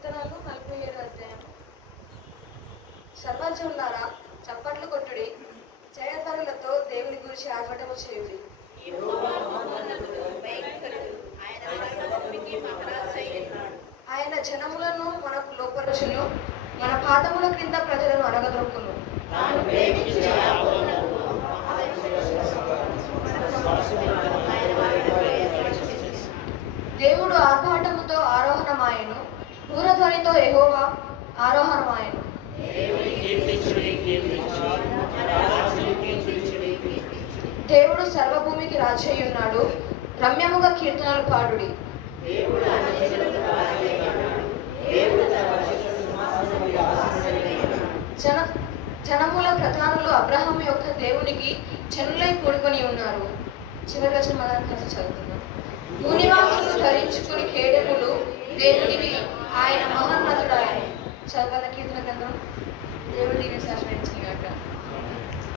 కీర్తనలు 47 అధ్యాయం. సర్వజనులారా చప్పట్లు కొట్టుడి, జయధ్వనులతో దేవుని గురించి ఆర్భటము చేయుడి. ఆయన జనములను మనకు లోపరచును, మన పాదముల క్రింద ప్రజలను అనగదొక్కును. దేవుడు ఆర్భాటముతో ఆరోహణమాయను, పూరధ్వనితో యెహోవా ఆరోహణమాయను. దేవుడు సర్వభూమికి రాజయ్యున్నాడు, రమ్యముగా కీర్తనలు పాడుడి. జనముల ప్రధానులు అబ్రహాము యొక్క దేవునికి జనులై కూడుకొని ఉన్నారు. చివరి వచనం మనం కలిసి చదువుతున్నాం. మునివాసులు ధరించుకుని కేడములు దేవుడివి, ఆయన మహోన్నతుడాయన. చదవన కీర్తన గ్రంథం. దేవుడి